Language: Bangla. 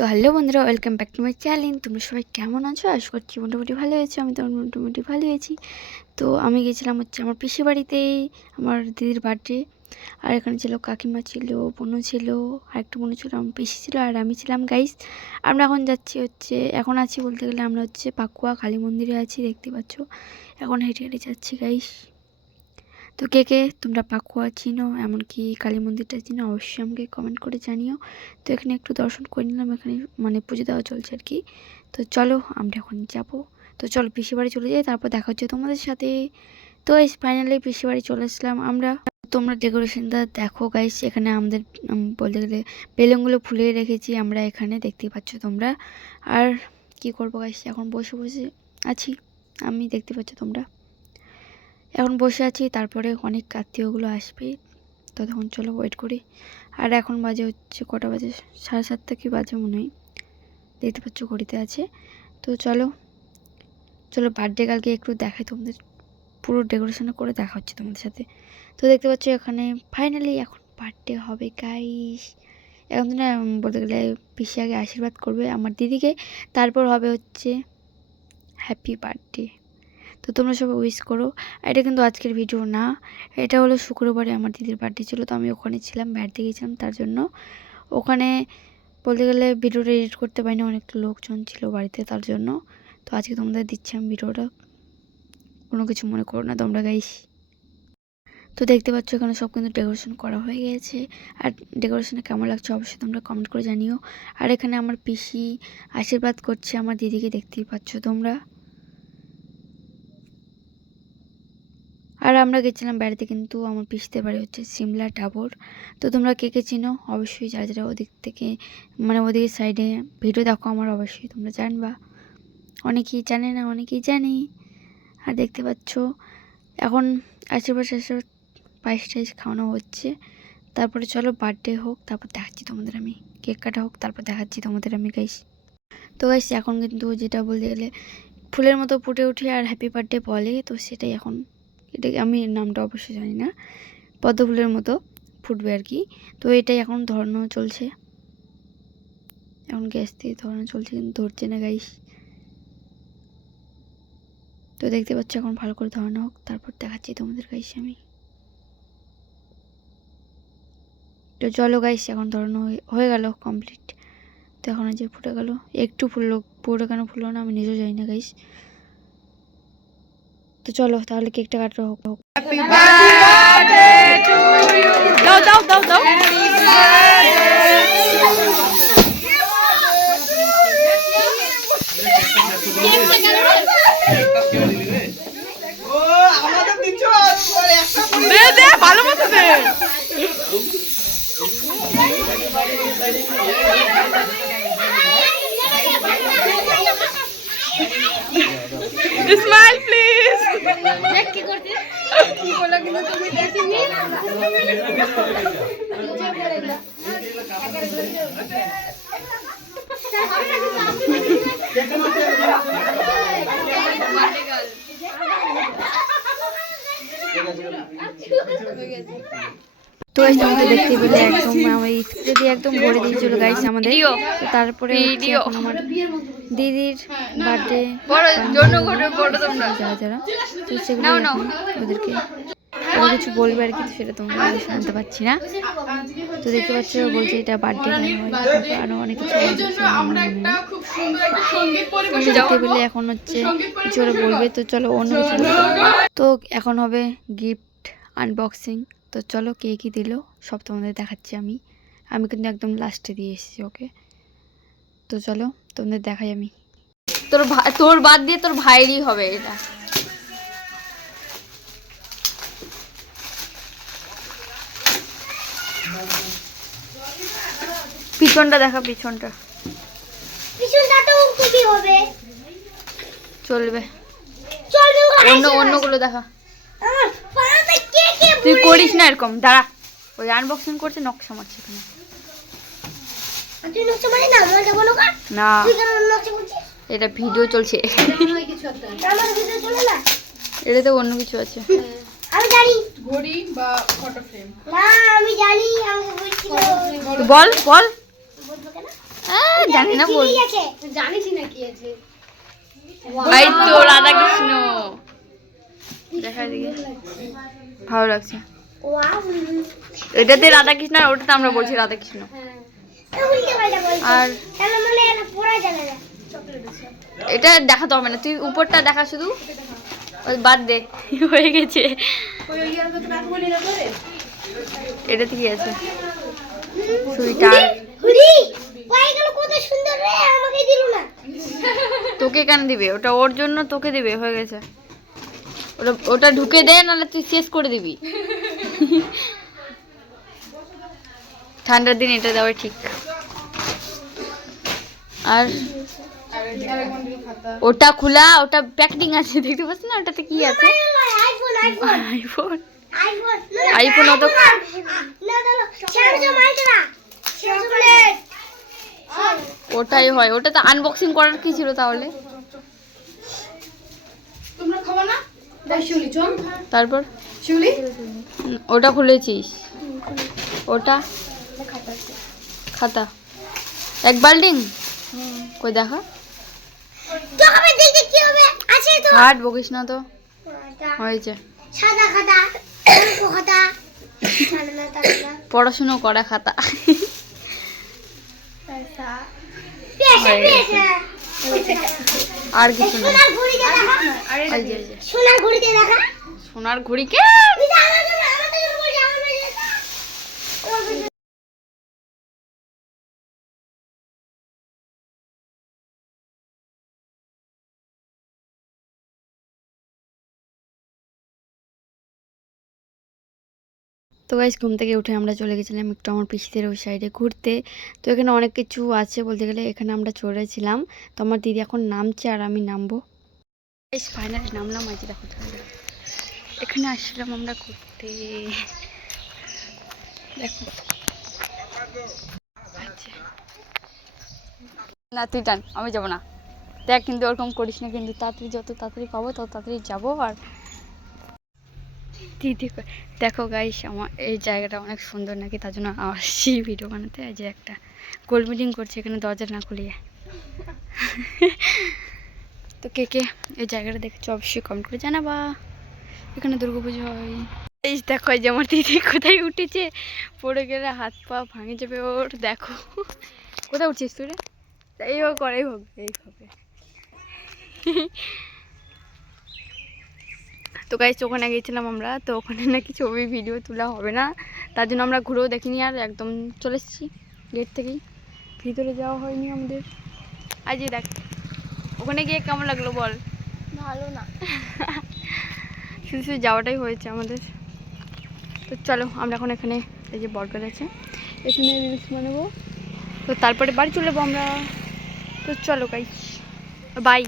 তো হ্যালো বন্ধুরা, welcome back to my channel. তোমরা সবাই কেমন আছো? আশা করছি মোটামুটি ভালো আছো, আমি তো মোটামুটি ভালো হয়েছি তো আমি গেছিলাম হচ্ছে আমার পিসি বাড়িতে, আমার দিদির বার্থডে। আর এখানে ছিল কাকিমা ছিল বোনও ছিল আর একটা বোনও ছিল, আমার পিসি ছিল, আর আমি ছিলাম গাইস আমরা এখন যাচ্ছি হচ্ছে, এখন আছি বলতে গেলে আমরা হচ্ছে পাকুয়া, কালী মন্দিরে আছি, দেখতে পাচ্ছ। এখন হেঁটে হেঁটে যাচ্ছি গাইস তো কে কে তোমরা পাকুয়া চিনো, এমনকি কালী মন্দিরটা চিনো, অবশ্যই আমাকে কমেন্ট করে জানিও। তো এখানে একটু দর্শন করে নিলাম, এখানে মানে পুজো দেওয়া চলছে আর কি। তো চলো, আমরা এখন যাব। তো চলো পিসি বাড়ি চলে যাই, তারপর দেখা হচ্ছে তোমাদের সাথে। তো এই ফাইনালি পিসি বাড়ি চলে আসলাম আমরা। তোমরা ডেকোরেশনটা দেখো গাইস এখানে আমাদের বলতে গেলে বেলুনগুলো ফুলিয়ে রেখেছি আমরা এখানে, দেখতেই পাচ্ছ তোমরা। আর কি করব গাইস এখন বসে বসে আছি, আমি দেখতে পাচ্ছ তোমরা। এখন বসে আছি, তারপরে অনেক আত্মীয়গুলো আসবে। তো তখন চলো ওয়েট করি। আর এখন বাজে হচ্ছে কটা বাজে? সাড়ে সাতটা কি বাজে মনে হয়? দেখতে পাচ্ছ ঘড়িতে আছে। তো চলো চলো বার্থডে কালকে একটু দেখাই তোমাদের। পুরো ডেকোরেশন করে দেখা হচ্ছে তোমাদের সাথে। তো দেখতে পাচ্ছ এখানে ফাইনালি এখন বার্থডে হবে গাইস এখন তো না বলতে গেলে পিসি আগে আশীর্বাদ করবে আমার দিদিকে। তারপর হবে হচ্ছে হ্যাপি বার্থডে তো তোমরা সবাই উইশ করো। এটা কিন্তু আজকের ভিডিও না। এটা হলো শুক্রবারে আমার দিদির বার্থডে ছিল, তো আমি ওখানে ছিলাম, বেড়াতে গেছিলাম তার জন্য। ওখানে বলতে গেলে ভিডিওটা এডিট করতে পারিনি অনেক লোকজন ছিল বাড়িতে তার জন্য। তো আজকে তোমাদের দিচ্ছি আমি ভিডিওটা কোনো কিছু মনে করো না তোমরা গাইস তো দেখতে পাচ্ছ এখানে সব কিন্তু ডেকোরেশন করা হয়ে গেছে আর ডেকোরেশনে কেমন লাগছে অবশ্যই তোমরা কমেন্ট করে জানিও। আর এখানে আমার পিসি আশীর্বাদ করছে আমার দিদিকে, দেখতেই পাচ্ছ তোমরা। আর আমরা গেছিলাম বেড়াতে কিন্তু আমার পিসতে বাড়ি হচ্ছে সিমলা টাবর। তো তোমরা কে কে চিনো? অবশ্যই যারা যারা ওদিক থেকে মানে ওদিকের সাইডে ভিডিও দেখো আমার, অবশ্যই তোমরা জানবা। অনেকেই জানে না, অনেকেই জানে। আর দেখতে পাচ্ছ, এখন আশীর্বাদ আশীর্বাদ পায়েস টাইস খাওয়ানো হচ্ছে। তারপরে চলো বার্থডে হোক, তারপর দেখাচ্ছি তোমাদের আমি। কেক কাটা হোক, তারপর দেখাচ্ছি তোমাদের আমি গাইস তো গাইস এখন কিন্তু যেটা বলতে গেলে, ফুলের মতো ফুটে উঠে আর হ্যাপি বার্থডে বলে। তো সেটাই এখন এটা আমি নামটা অবশ্যই জানি না পদ্ম ফুলের মতো ফুটবে আর কি। তো এটাই এখন ধরানো চলছে। এখন গ্যাস দিয়ে ধরানো চলছে, কিন্তু ধরছে না গাইস তো দেখতে পাচ্ছ এখন ভালো করে ধরানো হোক, তারপর দেখাচ্ছি তোমাদের গাইস আমি। তো চলো গাইস এখন ধরানো হয়ে- হয়ে গেল কমপ্লিট তো এখন যে ফুটে গেল, একটু ফুললো পুরো কেন ফুললো না আমি নিজেও জানি না গাইস তো চলো তাহলে কেকটা কাটা হোক হোক দাও দাও দাও দাও দে দে ভালো মতো দে স্মাইল প্লিজ তো এই তোমাকে দেখতে পেলে একদম আমার স্প্রে দিয়ে একদম ভরে দিয়েছিল গাইস আমাদের। তো তারপরে এখন আমার দিদির বার্থডে যারা যারা। তো সেগুলো ওদেরকে কিছু বলবে আর কি সেটা তোমরা শুনতে পাচ্ছি না। তো দেখতে পাচ্ছ বলছে এটা বার্থডে আরও অনেক কিছু দেখতে পেলে এখন হচ্ছে কিছু ওরা বলবে তো চলো অন্য কিছু তো এখন হবে গিফট আনবক্সিং তো চলো কে কী দিল সব তোমাদের দেখাচ্ছি আমি। আমি কিন্তু একদম লাস্টে দিয়ে এসেছি ওকে তো চলো তোমাদের দেখাই আমি। তোর ভাই তোর বাদ দিয়ে তোর ভাইয়েরই হবে এটা। পিছনটা দেখা পিছনটা। পিছনটা তো কি হবে। চলবে। চলবে অন্য অন্যগুলো দেখা। তুই করিস না এরকম দাঁড়া। ওই আনবক্সিং করছে নকশা মারছে এখানে। না? এটা ভিডিও চলছে। এটা ভিডিও চলে না? এটাতে অন্য কিছু আছে। আমি জানি। ঘড়ি বা ফটো ফ্রেম না আমি জানি আমাকে বলছিল বল। বল বলব কেন? জানি না বল। ঠিক না কি আছে। তো রাধা কৃষ্ণ দেখা দিকে। ভালো লাগছে। এটাতে রাধা কৃষ্ণ আর ওটাতে আমরা বলছি রাধা কৃষ্ণ উল্টে পাল্টা বলছি আর এটা দেখাতে হবে না তুই উপরটা দেখা শুধু। ওই বাদ দে হয়ে গেছে। এটাতে কি আছে। সুইটার। তোকে কেন দিবে? ওটা ওর জন্য তোকে দিবে হয়ে গেছে। ওটা ওটা ঢুকে দে নাহলে তুই শেষ করে দিবি। ঠান্ডার দিন এটা দেওয়া ঠিক। আর ওটা খোলা ওটা প্যাকেটিং আছে দেখতে পাচ্ছ না? ওটাতে কি আছে? IPhone iPhone. অত ওটাই হয়। ওটা তো আনবক্সিং করার কি ছিল তাহলে তোমরা খাব না দেখ শিউলি চল তারপর? ওটা খুলেছিস। ওটা? খাতা। এক বাল্টিং কই দেখা? হাট বকিস না তো। হয়েছে। সাদা খাতা খাতা। পড়াশুনো করা খাতা। আর কিছু না। সোনার ঘড়ি তো গাইজ ঘুম থেকে উঠে আমরা চলে গেছিলাম একটু আমার পিসিদের ওই সাইডে ঘুরতে। তো এখানে অনেক কিছু আছে বলতে গেলে, এখানে আমরা চড়েছিলাম তো আমার দিদি এখন নামছে আর আমি নামবো। বেশ ফাইনালি নামলাম আজ দেখো এখানে আসছিলাম আমরা ঘুরতে। দেখো। না, তুই টান, আমি যাব না। দেখ কিন্তু ওরকম করিস না কিন্তু, তাড়াতাড়ি যত তাড়াতাড়ি পাবো তত তাড়াতাড়ি যাব আর দিদি দেখো গাইস আমার এই জায়গাটা অনেক সুন্দর নাকি, তার জন্য আসছি ভিডিও বানাতে এই যে একটা গোল মিটিং করছে এখানে দরজা না খুলিয়ে। তো কে কে এই জায়গাটা দেখেছ অবশ্যই কমেন্ট করে জানাবা। এখানে দুর্গাপুজো হয়। এই দেখো, এই যে আমার দিদি কোথায় উঠেছে? পড়ে গেলে হাত পা ভাঙে যাবে ওর, দেখো। কোথায় উঠছিস তুই রে? এই হোক করাই হোক এইভাবে তো গাইস ওখানে গিয়েছিলাম আমরা তো ওখানে নাকি ছবি ভিডিও তোলা হবে না। তার জন্য আমরা ঘুরেও দেখিনি আর একদম চলে এসেছি গেট থেকেই। ভিতরে যাওয়া হয়নি আমাদের। আজ এই দেখ ওখানে গিয়ে কেমন লাগল বল? ভালো না। শুধু শুধু যাওয়াটাই হয়েছে আমাদের। তো চলো আমরা এখন এখানে এই যে বটগাছ আছে এখানে রিলস বানাবো। তো তারপরে বাড়ি চলে যাব আমরা। তো চলো গাইস বাই